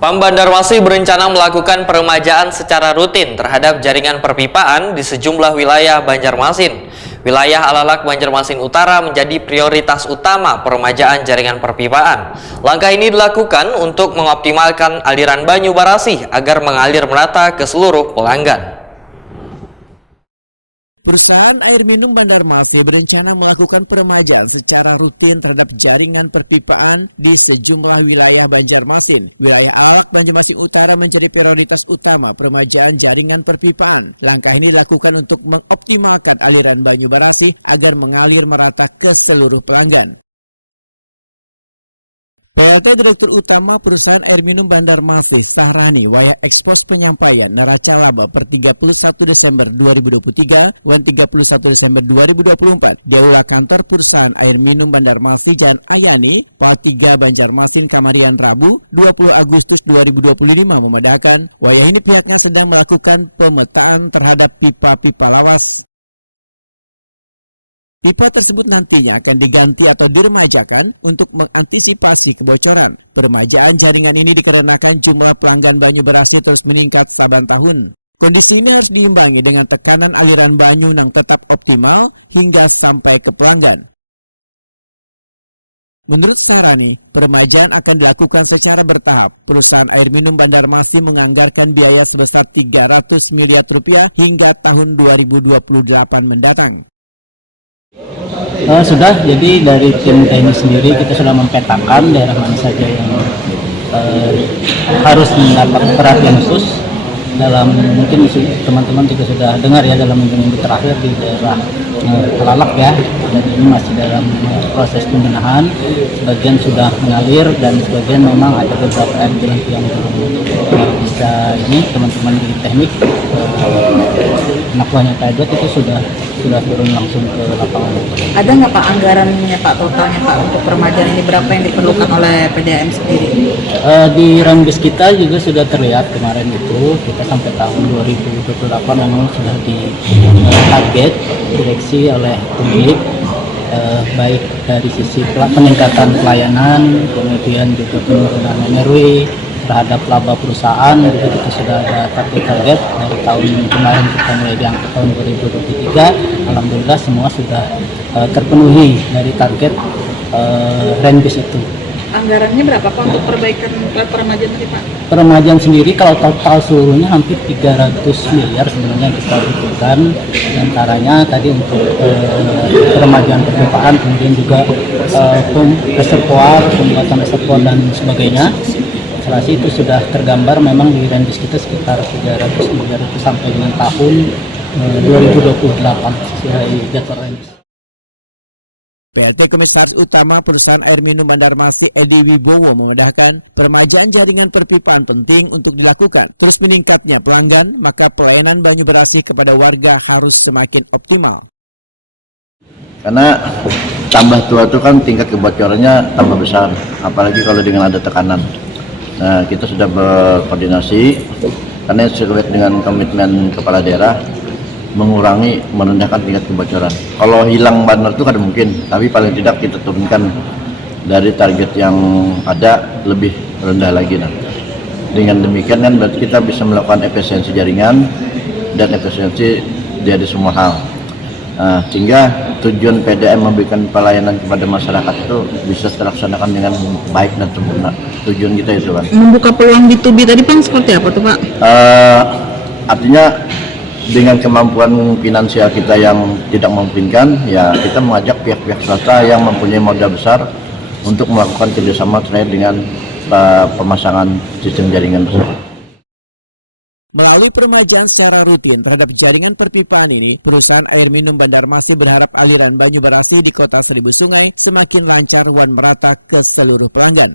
PAM Banjarmasin berencana melakukan peremajaan secara rutin terhadap jaringan perpipaan di sejumlah wilayah Banjarmasin. Wilayah Alalak Banjarmasin Utara menjadi prioritas utama peremajaan jaringan perpipaan. Langkah ini dilakukan untuk mengoptimalkan aliran Banyu Barasih agar mengalir merata ke seluruh pelanggan. Perusahaan air minum Banjarmasin berencana melakukan peremajaan secara rutin terhadap jaringan perpipaan di sejumlah wilayah Banjarmasin. Wilayah Alalak Banjarmasin Utara menjadi prioritas utama peremajaan jaringan perpipaan. Langkah ini dilakukan untuk mengoptimalkan aliran Banyu Barasih agar mengalir merata ke seluruh pelanggan. PLT Direktur Utama Perusahaan Air Minum Banjarmasin Sahrani wayah ekspos penyampaian neraca laba per 31 Desember 2023 dan 31 Desember 2024 di Aula Kantor Perusahaan Air Minum Banjarmasin Jalan Ayani, Pal 3 Banjarmasin Kamarian Rabu 20 Agustus 2025 memedahkan wayah ini pihaknya sedang melakukan pemetaan terhadap pipa-pipa lawas. Pipa tersebut nantinya akan diganti atau diremajakan untuk mengantisipasi kebocoran. Peremajaan jaringan ini dikarenakan jumlah pelanggan Banyu Barasih terus meningkat saban tahun. Kondisi ini harus diimbangi dengan tekanan aliran banyu yang tetap optimal hingga sampai ke pelanggan. Menurut Sahrani, peremajaan akan dilakukan secara bertahap. Perusahaan air minum Banjarmasin menganggarkan biaya sebesar 300 miliar rupiah hingga tahun 2028 mendatang. Sudah, jadi dari tim teknis sendiri kita sudah mempetakan daerah mana saja yang harus mendapat perhatian khusus. Dalam mungkin teman-teman juga sudah dengar ya dalam minggu-minggu terakhir di daerah Alalak ya, dan ini masih dalam proses pembenahan. Sebagian sudah mengalir dan sebagian memang ada beberapa RT yang belum bisa ini. Teman-teman di teknik anak buahnya Pak Edward itu sudah turun langsung ke lapangan. Ada nggak Pak anggarannya Pak, totalnya Pak untuk peremajaan ini berapa yang diperlukan oleh PDAM sendiri? Di Renbis kita juga sudah terlihat kemarin itu kita sampai tahun 2028 memang sudah di target direksi oleh pemilik, baik dari sisi peningkatan pelayanan, kemudian juga penurunan NRW terhadap laba perusahaan. Kita sudah ada target-target dari tahun kemarin, kita mulai di angka tahun 2023. Alhamdulillah semua sudah terpenuhi dari target Renbis itu. Anggarannya berapa Pak untuk perbaikan peremajaan tadi Pak? Peremajaan sendiri kalau total seluruhnya hampir 300 miliar sebenarnya kita butuhkan. Antaranya tadi untuk peremajaan perpipaan, kemudian juga reservoir, pembuatan reservoir dan sebagainya. Instalasi itu sudah tergambar memang di range kita sekitar 300 miliar itu sampai dengan tahun 2028 sesuai jadwal range. PLT Komisaris Utama Perusahaan Air Minum Banjarmasin Edi Wibowo memedahkan peremajaan jaringan perpipaan penting untuk dilakukan. Terus meningkatnya pelanggan, maka pelayanan Banyu Barasih kepada warga harus semakin optimal. Karena tambah tua itu kan tingkat kebocorannya tambah besar, apalagi kalau dengan ada tekanan. Nah, kita sudah berkoordinasi karena sesuai dengan komitmen kepala daerah mengurangi, merendahkan tingkat kebocoran. Kalau hilang benar itu kan mungkin, tapi paling tidak kita turunkan dari target yang ada lebih rendah lagi. Nah, dengan demikian kan berarti kita bisa melakukan efisiensi jaringan dan efisiensi dari semua hal. Nah, sehingga tujuan PDAM memberikan pelayanan kepada masyarakat itu bisa terlaksanakan dengan baik dan sempurna. Tujuan kita itu kan. Membuka peluang B2B tadi Pak seperti apa tuh Pak? Artinya dengan kemampuan finansial kita yang tidak memungkinkan, ya kita mengajak pihak-pihak swasta yang mempunyai modal besar untuk melakukan kerjasama terkait dengan pemasangan sistem jaringan tersebut. Melalui peremajaan secara rutin terhadap jaringan perpipaan ini, Perusahaan Air Minum Banjarmasin berharap aliran Banyu Barasih di Kota Seribu Sungai semakin lancar dan merata ke seluruh pelanggan.